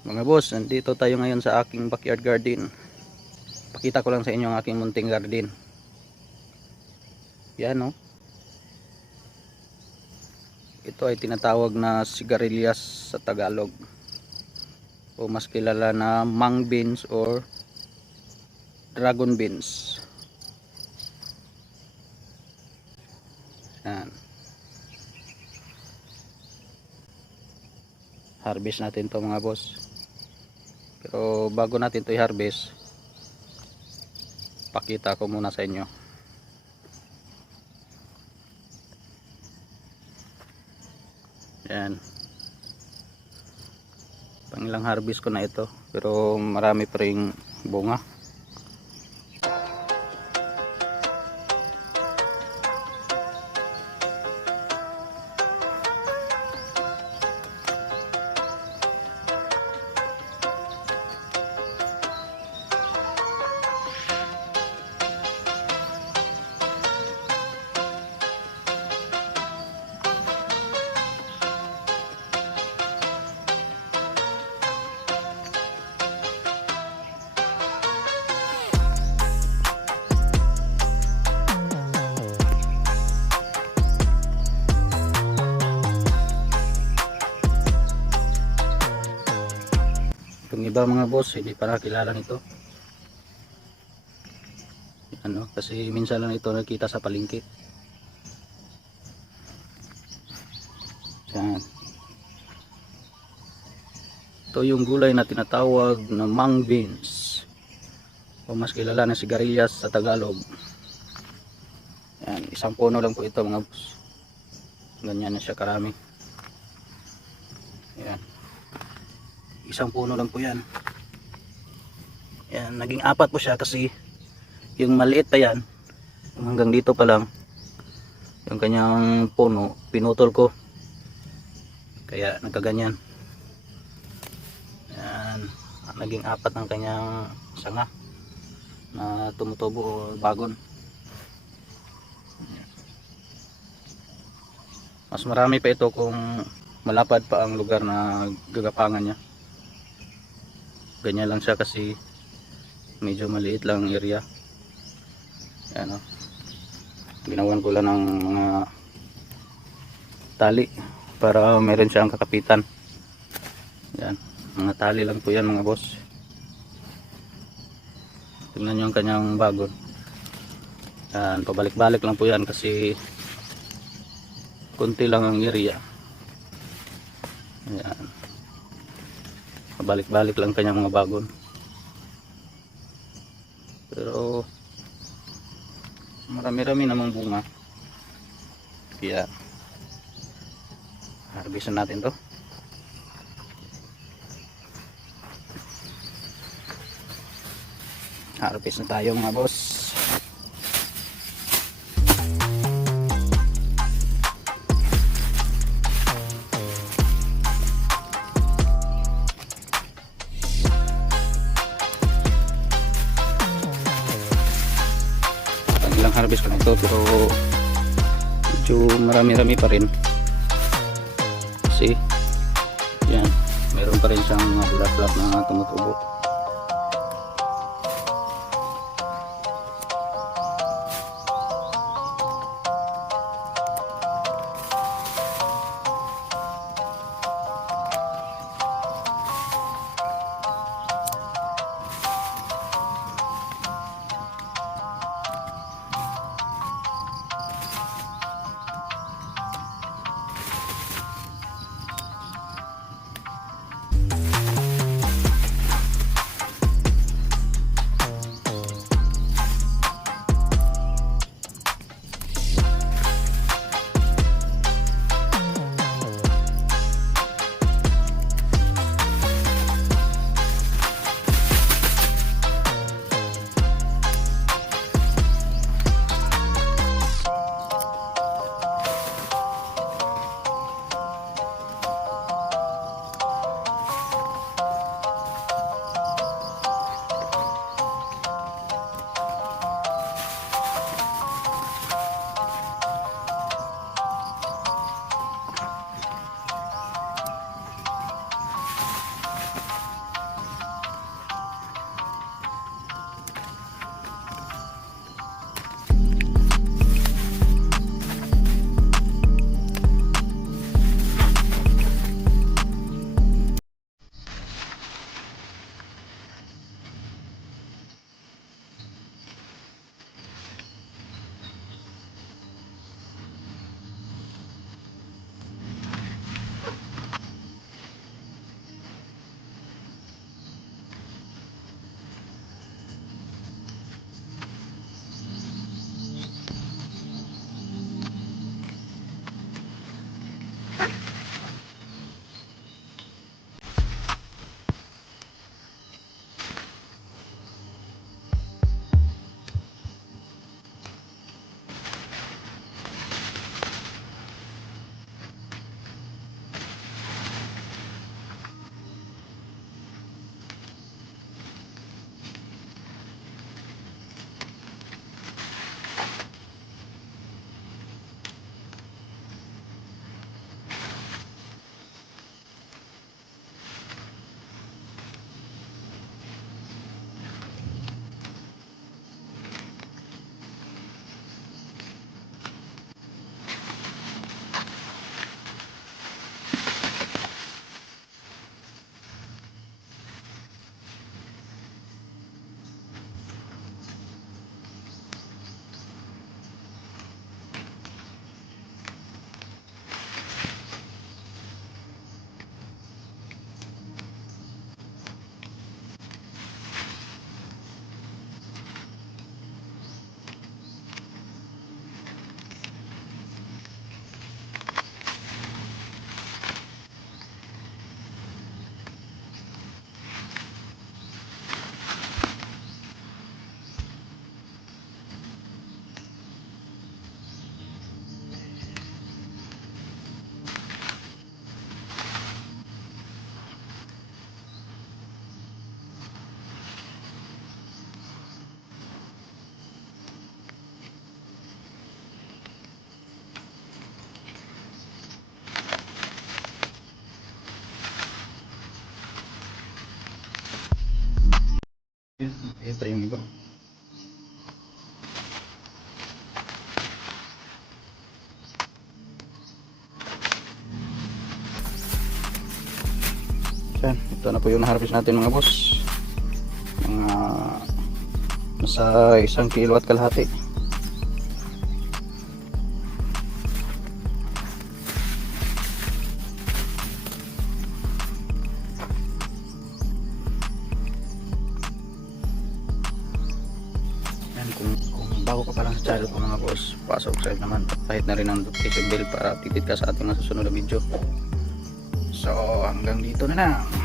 Mga boss, nandito tayo ngayon sa aking backyard garden. Pakita ko lang sa inyo ang aking munting garden. Yan oh. Ito ay tinatawag na sigarilyas sa Tagalog, o mas kilala na mung beans or dragon beans. Yan. Harvest natin to mga boss. Pero bago natin to i-harvest, pakita ko muna sa inyo. Yan. Pangilang harvest ko na ito, pero marami pa ring bunga. Yung iba mga boss, hindi para kilala nito. Ano, kasi minsan lang ito nakita sa palengke. Yan. Ito yung gulay na tinatawag na mung beans, o mas kilala na sigarilyas sa Tagalog. Yan, isang puno lang po ito mga boss. Ganyan na siya karami. Yan. Isang puno lang po yan. Yan, naging apat po siya kasi yung maliit pa yan, hanggang dito pa lang, yung kanyang puno, pinutol ko. Kaya nagkaganyan. Yan, naging apat ang kanyang sanga na tumutubo o bagon. Mas marami pa ito kung malapad pa ang lugar na gagapangan niya. Ganyan lang siya kasi medyo maliit lang ang area. Yan o. Ginawan ko lang ng mga tali para meron siyang kakapitan. Yan. Mga tali lang po yan mga boss. Tingnan nyo ang kanyang bagon. Yan. Pabalik-balik lang po yan kasi kunti lang ang area. Yan. Balik-balik lang kanyang mga bagon, pero marami-rami namang bunga, kaya harvestan natin to. Harvest na tayo mga boss. Ilang harvest ko na ito, pero medyo marami-rami pa rin kasi yan, meron pa rin siyang mga bulat-bulat na tumutubo. Ito yung iba. Yan, ito na po yung harvest natin mga boss. Mga nasa 1 kilo at kalahati. Yan, kung bago ka pa lang sa channel ko mga boss, pa-subscribe naman at kahit na rin ang notification bell para updated ka sa ating mga susunod na video. So hanggang dito na lang.